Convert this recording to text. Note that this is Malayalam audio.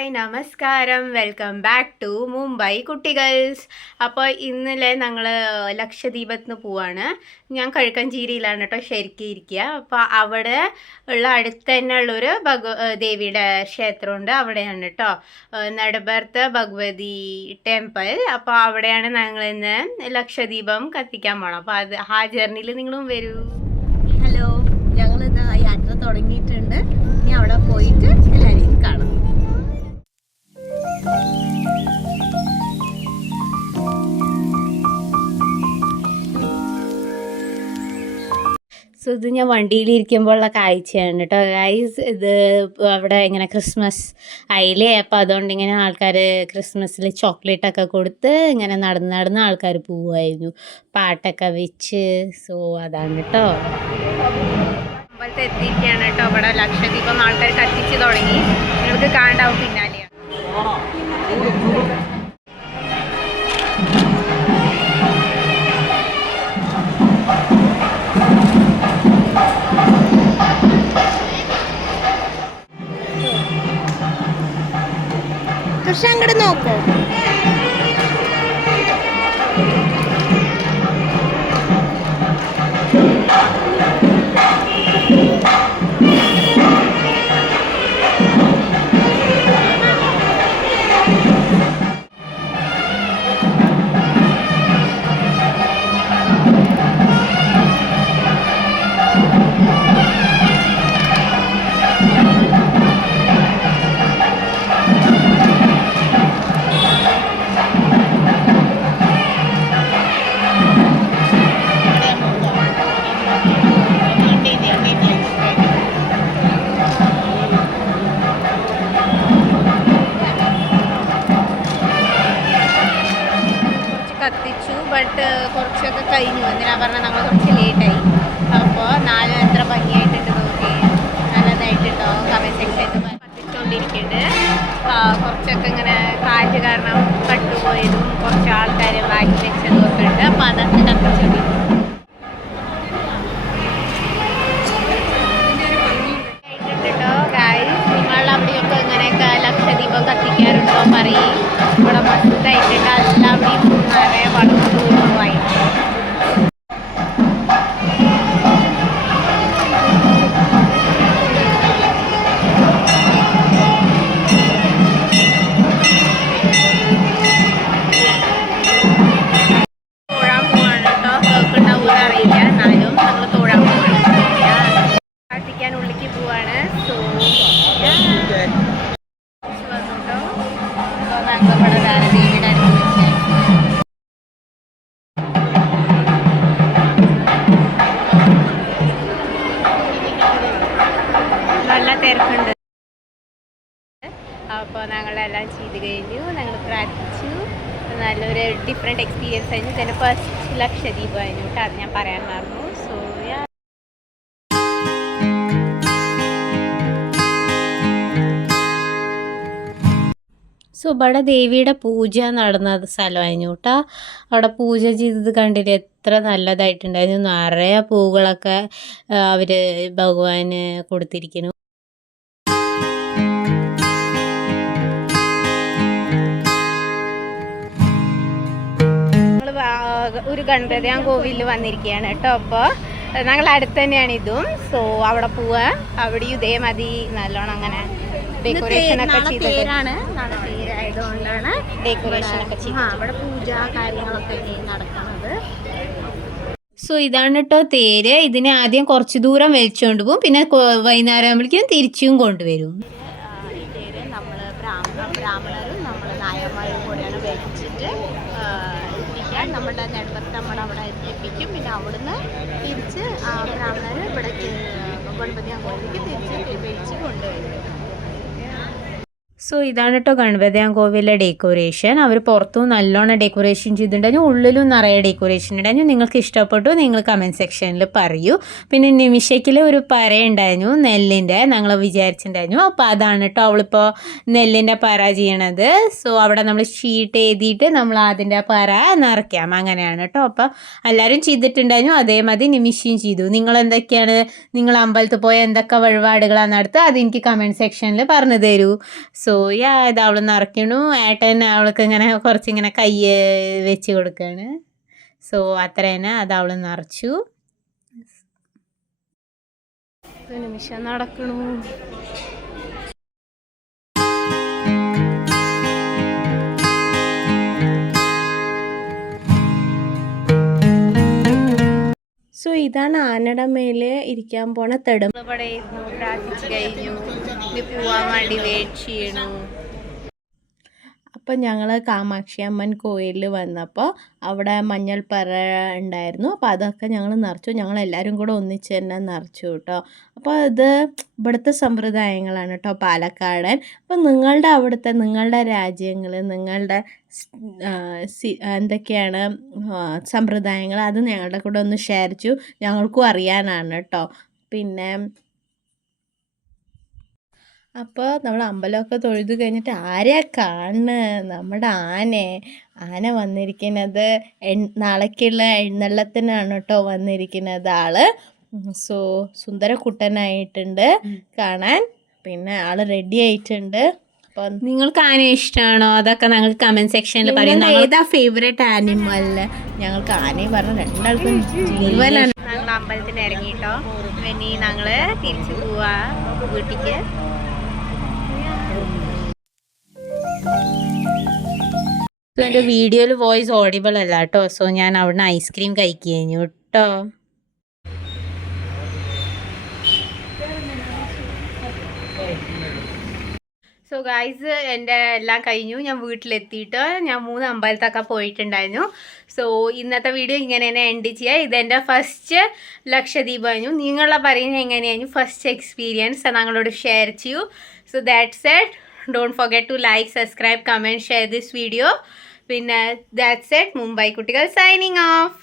ഹായ് നമസ്കാരം, വെൽക്കം ബാക്ക് ടു മുംബൈ കുട്ടികൾസ്. അപ്പോൾ ഇന്നലെ ഞങ്ങൾ ലക്ഷദ്വീപത്തിന് പോവാണ്. ഞാൻ കഴുക്കഞ്ചേരിയിലാണ് കേട്ടോ ശരിക്കും ഇരിക്കുക. അപ്പോൾ അവിടെ ഉള്ള അടുത്ത് തന്നെ ഉള്ളൊരു ദേവിയുടെ ക്ഷേത്രമുണ്ട്, അവിടെയാണ് കേട്ടോ നെടുമ്പർത്ത് ഭഗവതി ടെമ്പിൾ. അപ്പോൾ അവിടെയാണ് ഞങ്ങൾ ഇന്ന് ലക്ഷദ്വീപം കത്തിക്കാൻ പോകണം. അപ്പോൾ ആ ജേർണിയിൽ നിങ്ങളും വരൂ. ഹലോ, ഞങ്ങളിതാ യാത്ര തുടങ്ങിയിട്ടുണ്ട്. ഇനി അവിടെ പോയിട്ട് എല്ലാവരെയും കാണാം. സോ ഇത് ഞാൻ വണ്ടിയിലിരിക്കുമ്പോഴുള്ള കാഴ്ചയാണ് കേട്ടോ ഗൈസ്. ഇത് അവിടെ ഇങ്ങനെ ക്രിസ്മസ് ആയില്ലേ, അപ്പോൾ അതുകൊണ്ട് ഇങ്ങനെ ആൾക്കാർ ക്രിസ്മസിൽ ചോക്ലേറ്റൊക്കെ കൊടുത്ത് ഇങ്ങനെ നടന്ന് ആൾക്കാർ പോവുമായിരുന്നു, പാട്ടൊക്കെ വെച്ച്. സോ അതാണ് കേട്ടോ. അമ്പലത്തിൽ എത്തിയിരിക്കുകയാണ് കേട്ടോ. ഇവിടെ ലക്ഷദ്വീപം ആൾക്കാർ കത്തിച്ച് തുടങ്ങി, നിങ്ങൾക്ക് കാണാവും പിന്നാലെയാണ്. പക്ഷെ അങ്ങോട്ട് നോക്കൂ. കത്തിച്ചു, ബട്ട് കുറച്ചൊക്കെ കഴിഞ്ഞു. എന്തിനാ പറഞ്ഞാൽ നമ്മൾ കുറച്ച് ലേറ്റായി. അപ്പോൾ എത്ര ഭംഗിയായിട്ടുണ്ട് നോക്കി, നല്ലതായിട്ടുണ്ടോ കമൻറ്റ് സെക്ഷനിൽ കത്തിച്ചുകൊണ്ടിരിക്കുന്നുണ്ട്. കുറച്ചൊക്കെ ഇങ്ങനെ കാറ്റ് കാരണം കട്ടുപോയതും കുറച്ച് ആൾക്കാർ ബാക്കി വെച്ചതും ഒക്കെ ഉണ്ട്. അപ്പോൾ അതൊക്കെ കത്തിച്ചുകൊണ്ടിരിക്കും. നിങ്ങളുടെ അവിടെയൊക്കെ ഇങ്ങനെയൊക്കെ ലക്ഷദ്വീപം കത്തിക്കാറുണ്ടോ പറയും. ഇവിടെ മസ്തായിട്ടുണ്ട്, എല്ലാവരുടെയും നിറയെ വളർത്തുവായിട്ട്. തൊഴാൻ പോവാണ് കേട്ടോ. കേൾക്കുണ്ടാവും അറിയില്ല, എന്നാലും നമ്മൾ തൊഴാൻ പോവാണ്, പ്രാർത്ഥിക്കാൻ ഉള്ളിലേക്ക് പോവാണ്. സോ നല്ല തിരക്കുണ്ട്. അപ്പോൾ ഞങ്ങളെല്ലാം ചെയ്ത് കഴിഞ്ഞു, ഞങ്ങൾ പ്രാർത്ഥിച്ചു. നല്ലൊരു ഡിഫറെൻറ്റ് എക്സ്പീരിയൻസ് ആയിരുന്നു. ഇതിൻ്റെ ഫസ്റ്റ് ലക്ഷദ്വീപ് ആയിരുന്നു കേട്ടോ, അത് ഞാൻ പറയാൻ മറന്നു. സോ ഇവിടെ ദേവിയുടെ പൂജ നടന്ന സ്ഥലമായിരുന്നു കേട്ടോ. അവിടെ പൂജ ചെയ്തത് കണ്ടിട്ട് എത്ര നല്ലതായിട്ടുണ്ടായിരുന്നു. നിറയെ പൂക്കളൊക്കെ അവർ ഭഗവാന് കൊടുത്തിരിക്കുന്നു. ഒരു ഗണപതിയാൻ കോവിലിൽ വന്നിരിക്കുകയാണ് കേട്ടോ. അപ്പോൾ ഞങ്ങൾ അടുത്ത് തന്നെയാണ് ഇതും. സോ അവിടെ പോവാ, അവിടെയും ഇതേമതി നല്ലോണം അങ്ങനെ ഡെക്കറേഷൻ ഒക്കെ ചെയ്തതാണ്. ആയതുകൊണ്ടാണ് ഡെക്കറേഷൻ ഒക്കെ ചെയ്ത് അവിടെ പൂജ കാര്യങ്ങളൊക്കെ നടക്കുന്നത്. സോ ഇതാണ് കേട്ടോ തേര്. ഇതിനെ ആദ്യം കുറച്ച് ദൂരം വലിച്ചുകൊണ്ട് പോകും, പിന്നെ വൈകുന്നേരം ആകുമ്പോഴേക്കും തിരിച്ചും കൊണ്ടുവരും. ഈ തേര് നമ്മൾ ബ്രാഹ്മണരും നമ്മൾ നായന്മാരും കൂടെയാണ് വലിച്ചിട്ട് നമ്മുടെ നെടുമ്പത്ത് അവിടെ എത്തിപ്പിക്കും. പിന്നെ അവിടുന്ന് തിരിച്ച് ബ്രാഹ്മണർ ഇവിടേക്ക് ഗണപതി അങ്ങോട്ടേക്ക് തിരിച്ച് വലിച്ച് കൊണ്ടുവരും. സോ ഇതാണ് കേട്ടോ ഗണപതിയാങ്കോവിലെ ഡെക്കറേഷൻ. അവർ പുറത്തും നല്ലോണം ഡെക്കറേഷൻ ചെയ്തിട്ടുണ്ടായിരുന്നു, ഉള്ളിലും നിറയെ ഡെക്കറേഷൻ ഉണ്ടായിരുന്നു. നിങ്ങൾക്ക് ഇഷ്ടപ്പെട്ടു നിങ്ങൾ കമൻറ്റ് സെക്ഷനിൽ പറയൂ. പിന്നെ നിമിഷയ്ക്കിൽ ഒരു പര ഉണ്ടായിരുന്നു നെല്ലിൻ്റെ, ഞങ്ങൾ വിചാരിച്ചിട്ടുണ്ടായിരുന്നു. അപ്പോൾ അതാണ് കേട്ടോ അവളിപ്പോൾ നെല്ലിൻ്റെ പര ചെയ്യണത്. സോ അവിടെ നമ്മൾ ഷീറ്റ് എഴുതിയിട്ട് നമ്മൾ അതിൻ്റെ പര നിറയ്ക്കാം, അങ്ങനെയാണ് കേട്ടോ. അപ്പോൾ എല്ലാവരും ചെയ്തിട്ടുണ്ടായിരുന്നു, അതേമാതിരി നിമിഷയും ചെയ്തു. നിങ്ങളെന്തൊക്കെയാണ്, നിങ്ങൾ അമ്പലത്തിൽ പോയ എന്തൊക്കെ വഴിപാടുകളാണ് നടത്തുക, അതെനിക്ക് കമൻറ്റ് സെക്ഷനിൽ പറഞ്ഞു തരൂ. സോ സോ യാ ഇത് അവൾ നിറയ്ക്കണു. ഏട്ടൻ അവൾക്ക് ഇങ്ങനെ കുറച്ചിങ്ങനെ കൈ വെച്ച് കൊടുക്കുകയാണ്. സോ അത്ര തന്നെ അത് അവൾ നിറച്ചു. നിമിഷം നടക്കണു. സോ ഇതാണ് ആനയുടെ മേലെ ഇരിക്കാൻ പോണ തെടും. ഇവിടെ ഇരുന്നു പ്രാർത്ഥിച്ചു കഴിഞ്ഞു. ഇനി പോവാൻ വേണ്ടി വെയിറ്റ് ചെയ്യണു. അപ്പം ഞങ്ങൾ കാമാക്ഷി അമ്മൻ കോയിലിൽ വന്നപ്പോൾ അവിടെ മഞ്ഞൾപ്പറ ഉണ്ടായിരുന്നു. അപ്പോൾ അതൊക്കെ ഞങ്ങൾ നിറച്ചു. ഞങ്ങളെല്ലാവരും കൂടെ ഒന്നിച്ച് തന്നെ നിറച്ചു കേട്ടോ. അപ്പോൾ ഇത് ഇവിടുത്തെ സമ്പ്രദായങ്ങളാണ് കേട്ടോ, പാലക്കാടൻ. അപ്പം നിങ്ങളുടെ അവിടുത്തെ നിങ്ങളുടെ രാജ്യങ്ങൾ നിങ്ങളുടെ എന്തൊക്കെയാണ് സമ്പ്രദായങ്ങൾ അത് ഞങ്ങളുടെ കൂടെ ഒന്ന് ഷെയർ ചെയ്യൂ, ഞങ്ങൾക്കും അറിയാനാണ് കേട്ടോ. പിന്നെ അപ്പോൾ നമ്മൾ അമ്പലമൊക്കെ തൊഴുതു കഴിഞ്ഞിട്ട് ആരെയാ കാണുന്നത്? നമ്മുടെ ആന വന്നിരിക്കുന്നത് നാളേക്കുള്ള എഴുന്നള്ളത്തിനാണ് കേട്ടോ വന്നിരിക്കുന്നത് ആള്. സോ സുന്ദരക്കുട്ടനായിട്ടുണ്ട് കാണാൻ. പിന്നെ ആള് റെഡി ആയിട്ടുണ്ട്. അപ്പം നിങ്ങൾക്ക് ആന ഇഷ്ടമാണോ? അതൊക്കെ ഞങ്ങൾക്ക് കമന്റ് സെക്ഷനിൽ പറയും. ഏതാ ഫേവറേറ്റ് ആനിമല്? ഞങ്ങൾക്ക് ആനയും പറഞ്ഞ രണ്ടാൾക്കും ജീവനാണ്. ഞങ്ങൾ അമ്പലത്തിന് ഇറങ്ങിട്ടോ. ഇനി ഞങ്ങള് തിരിച്ചു പോവാ വീട്ടിക്ക്. എൻ്റെ വീഡിയോയിൽ വോയിസ് ഓഡിബിൾ അല്ല കേട്ടോ. സോ ഞാൻ അവിടുന്ന് ഐസ്ക്രീം കഴിക്കുക കഴിഞ്ഞു കേട്ടോ. സോ ഗൈസ് എൻ്റെ എല്ലാം കഴിഞ്ഞു. ഞാൻ വീട്ടിലെത്തിയിട്ട് ഞാൻ 3 അമ്പലത്തൊക്കെ പോയിട്ടുണ്ടായിരുന്നു. സോ ഇന്നത്തെ വീഡിയോ ഇങ്ങനെ തന്നെ എൻഡ് ചെയ്യുക. ഇതെൻ്റെ ഫസ്റ്റ് ലക്ഷദ്വീപായിരുന്നു. നിങ്ങളെ പറയുന്നത് എങ്ങനെയായിരുന്നു ഫസ്റ്റ് എക്സ്പീരിയൻസ് ഞങ്ങളോട് ഷെയർ ചെയ്യൂ. So that's it. Don't forget to like, subscribe, comment, share this video. പിന്നെ ദാറ്റ്സ് ഇറ്റ്. മുംബൈ കുട്ടികൾ സൈനിങ് ഓഫ്.